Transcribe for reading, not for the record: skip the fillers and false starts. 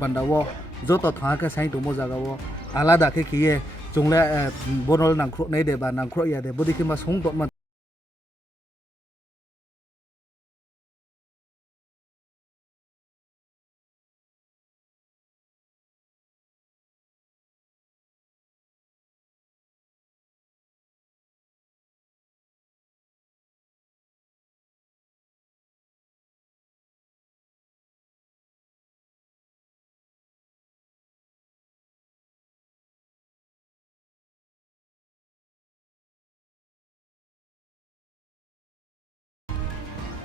Bandawo joto thaka sai to mojagawo alada ke kiye chungle bonol nangkhro nei de ba nangkhro ya de bodi ke ma song dot ma